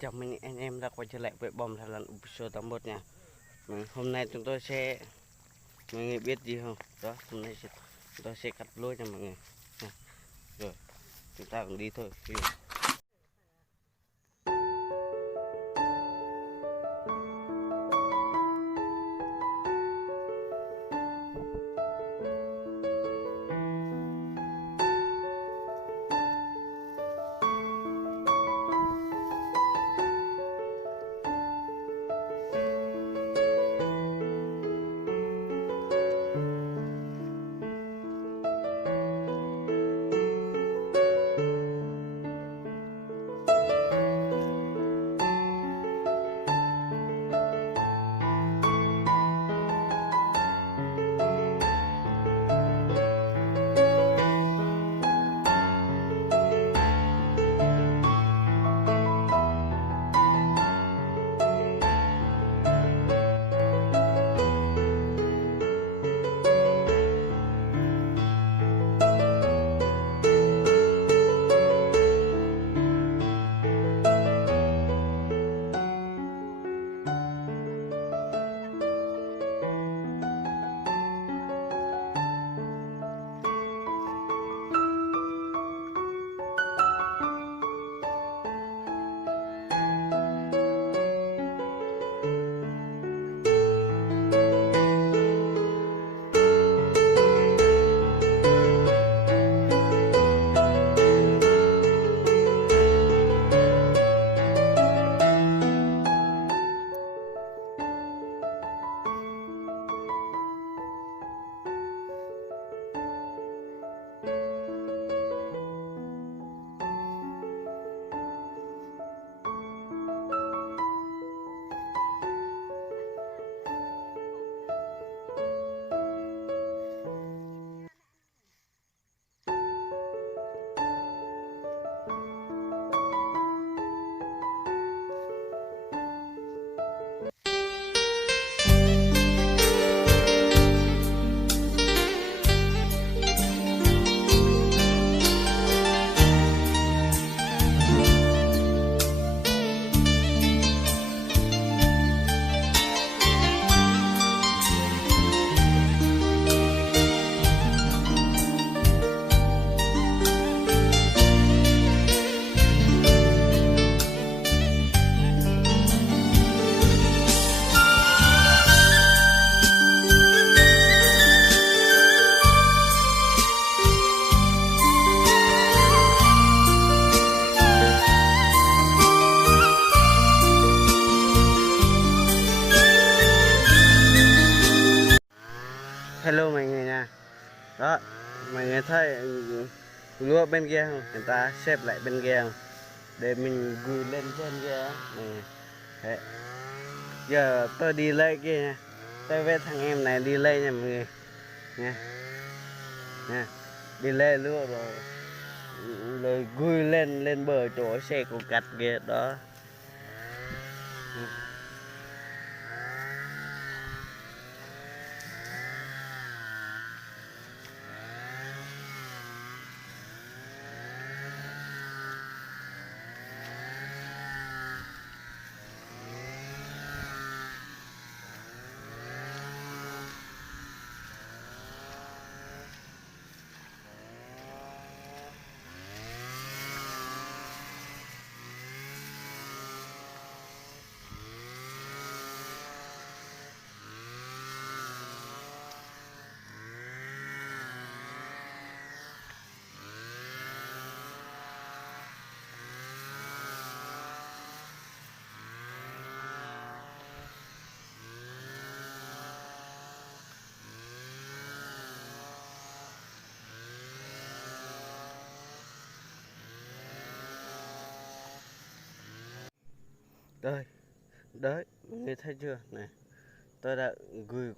Chào mừng anh em đã quay trở lại với bom thằn lằn số 81 nha. Hôm nay chúng tôi sẽ, mọi người biết gì không? Đó, hôm nay chúng tôi sẽ cắt lúa cho mọi người nha. Rồi chúng ta cùng đi thôi. Hello mọi người nha. Đó, mọi người thấy lúa bên kia không? Người ta xếp lại bên kia không? Để mình gửi lên trên kia này. Đấy. Giờ tôi đi lấy kia nha. Tôi với thằng em này đi lấy nha mọi người nha. Nha. Đi lấy lúa rồi gửi lên bờ chỗ xe của cắt kia đó. Đây, đấy, mọi người thấy chưa này, tôi đã gửi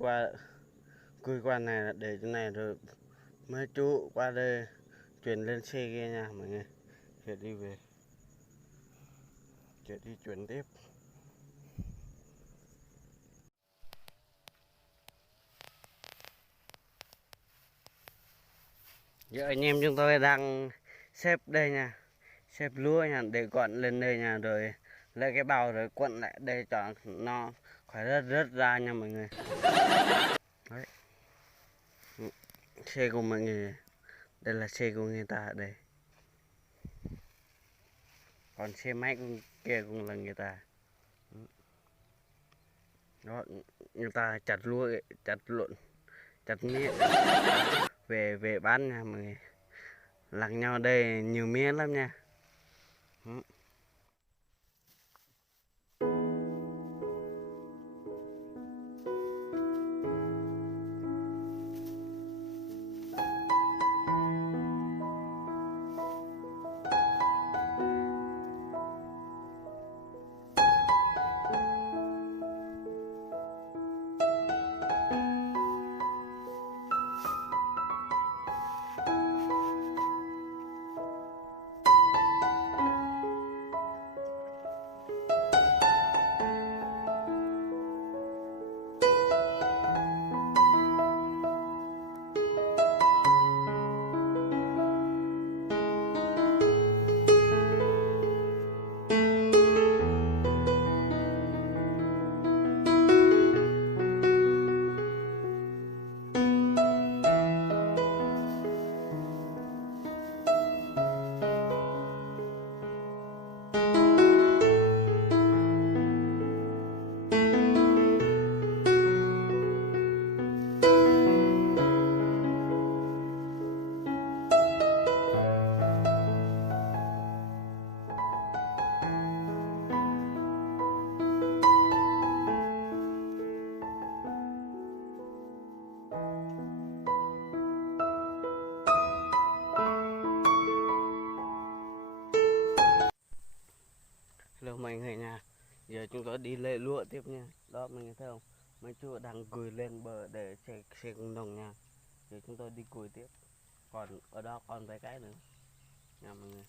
qua này là để chỗ này rồi mấy chú qua đây chuyển lên xe kia nha mọi người. Giờ đi về, giờ đi chuyển tiếp. Giờ anh em chúng tôi đang xếp đây nha, xếp lúa nha, để gọn lên đây nha, rồi lấy cái bao rồi quấn lại đây cho nó khỏi rớt rớt ra nha mọi người. Đấy. Xe của mọi người, đây là xe của người ta ở đây, còn xe máy kia cũng là người ta. Đó, người ta chặt lúa, chặt lộn, chặt mía về về bán nha mọi người. Làng nhau đây nhiều mía lắm nha. Hello mọi người nha, giờ chúng tôi đi lê lụa tiếp nha. Đó mọi người thấy không, mấy chú đang cùi lên bờ để xe công đồng nha. Giờ chúng tôi đi cùi tiếp, còn ở đó còn vài cái nữa nha mọi người.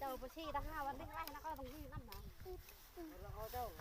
Đầu bữa chi đã haoวันนี้ไรnó có bằng gì năm nào? Nó có đâu?